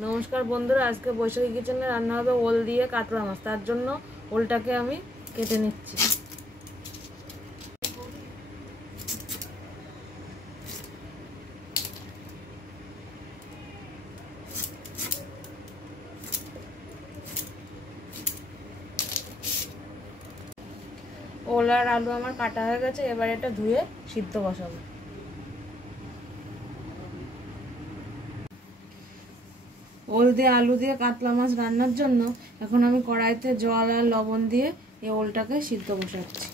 नमस्कार बंधुरा आज के बैशाखी किचेने रान्ना होबे ओल दिए कातला माछ तार जन्य ओलटाके आमी केटे निচ্ছি। ओल और आलू आमार काटा हয়ে গেছে, এবার এটা ধুয়ে সিদ্ধ বসাবো। ओल दिए आलू दिए कातला माछ रान्नार जन्य एखन आमी कड़ाईते जल और लवण दिए এই ওলটাকে সিদ্ধ বসাচ্ছি।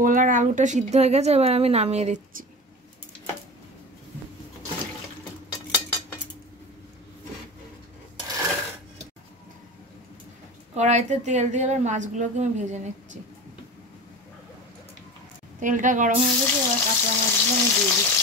ওল আর আলুটা সিদ্ধ হয়ে গেছে, এবার আমি নামিয়ে দিচ্ছি। কড়াইতে তেল দিয়ে এবার মাছগুলোকে আমি ভেজে নিচ্ছি। তেলটা গরম হয়ে গেছে, এবার কাতলা মাছগুলো আমি দিয়ে দিচ্ছি।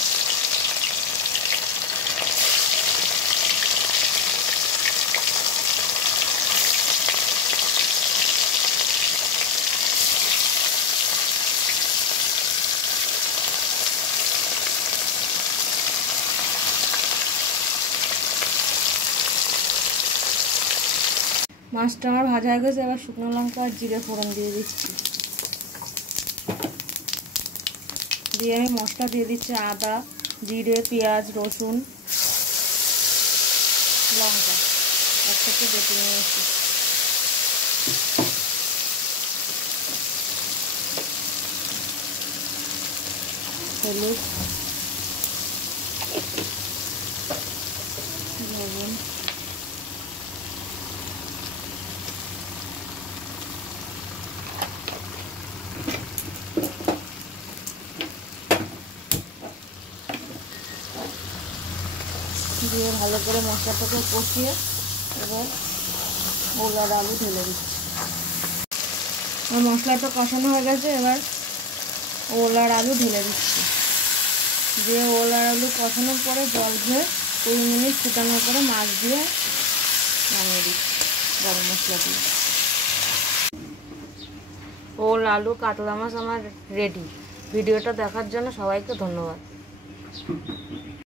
মাছটা আমার ভাজা হয়ে গেছে, এবার শুকনো লঙ্কা আর জিরে ফোড়ন দিয়ে দিচ্ছি। দিয়ে আমি মশলা দিয়ে দিচ্ছি আদা, জিরে, পেঁয়াজ, রসুন, লঙ্কা একসাথে বেটে নিয়েছি। হলুদ, লবণ, দিয়ে ভালো করে মশলাটাকে কষিয়ে এবার ওল আর আলু ঢেলে দিচ্ছি। মশলাটা কষানো হয়ে গেছে, এবার ওল আর আলু ঢেলে দিচ্ছি। দিয়ে ওল আর আলু কষানোর পরে জল দিয়ে 2 মিনিট ফুটানোর পরে মাছ দিয়ে নামিয়ে দিচ্ছি গরম মশলা দিয়ে। ওল আলু কাতলা মাছ আমার রেডি। ভিডিওটা দেখার জন্য সবাইকে ধন্যবাদ।